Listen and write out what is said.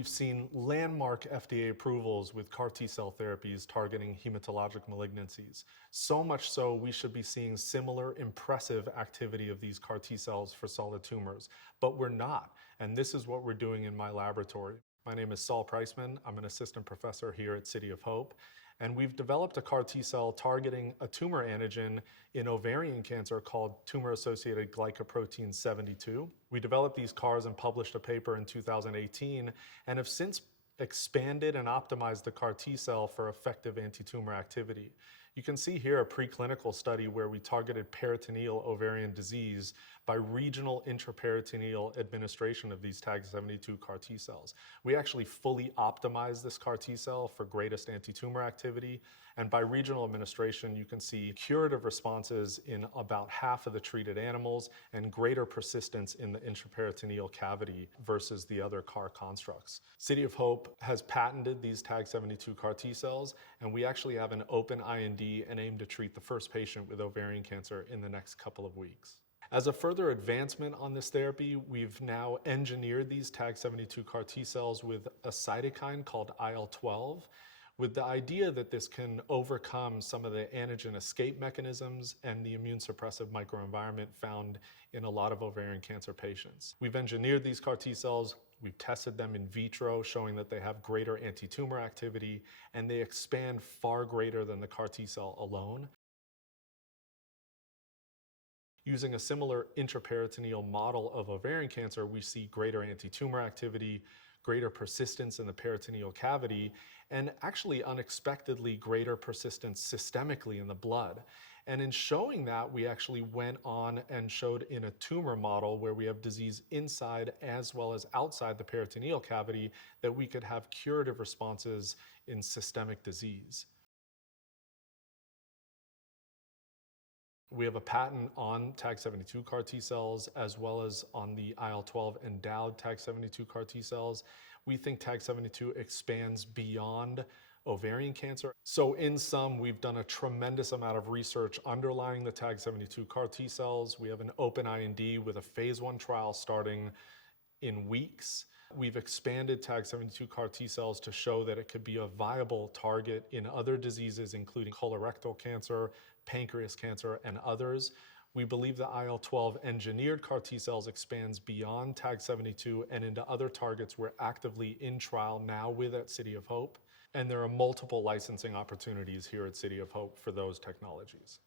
we've seen landmark FDA approvals with CAR T-cell therapies targeting hematologic malignancies. So much so, we should be seeing similar impressive activity of these CAR T-cells for solid tumors, but we're not. And this is what we're doing in my laboratory. My name is Saul Priceman. I'm an assistant professor here at City of Hope. And we've developed a CAR T-cell targeting a tumor antigen in ovarian cancer called tumor-associated glycoprotein 72. We developed these CARs and published a paper in 2018 and have since expanded and optimized the CAR T-cell for effective anti-tumor activity. You can see here a preclinical study where we targeted peritoneal ovarian disease by regional intraperitoneal administration of these TAG72 CAR T-cells. We actually fully optimized this CAR T-cell for greatest anti-tumor activity, and by regional administration you can see curative responses in about half of the treated animals and greater persistence in the intraperitoneal cavity versus the other CAR constructs. City of Hope has patented these TAG72 CAR T-cells, and we actually have an open IND and aim to treat the first patient with ovarian cancer in the next couple of weeks. As a further advancement on this therapy, we've now engineered these TAG72 CAR T-cells with a cytokine called IL-12, with the idea that this can overcome some of the antigen escape mechanisms and the immune suppressive microenvironment found in a lot of ovarian cancer patients. We've engineered these CAR T-cells, we've tested them in vitro, showing that they have greater anti-tumor activity, and they expand far greater than the CAR T-cell alone. Using a similar intraperitoneal model of ovarian cancer, we see greater anti-tumor activity, greater persistence in the peritoneal cavity, and actually unexpectedly greater persistence systemically in the blood. And in showing that, we actually went on and showed in a tumor model where we have disease inside as well as outside the peritoneal cavity that we could have curative responses in systemic disease. We have a patent on TAG72 CAR T-cells as well as on the IL-12 endowed TAG72 CAR T-cells. We think TAG72 expands beyond ovarian cancer. So in sum, we've done a tremendous amount of research underlying the TAG72 CAR T-cells. We have an open IND with a phase 1 trial starting in weeks. We've expanded TAG72 CAR T-cells to show that it could be a viable target in other diseases, including colorectal cancer, pancreas cancer, and others. We believe the IL-12 engineered CAR T-cells expands beyond TAG72 and into other targets we're actively in trial now with at City of Hope. And there are multiple licensing opportunities here at City of Hope for those technologies.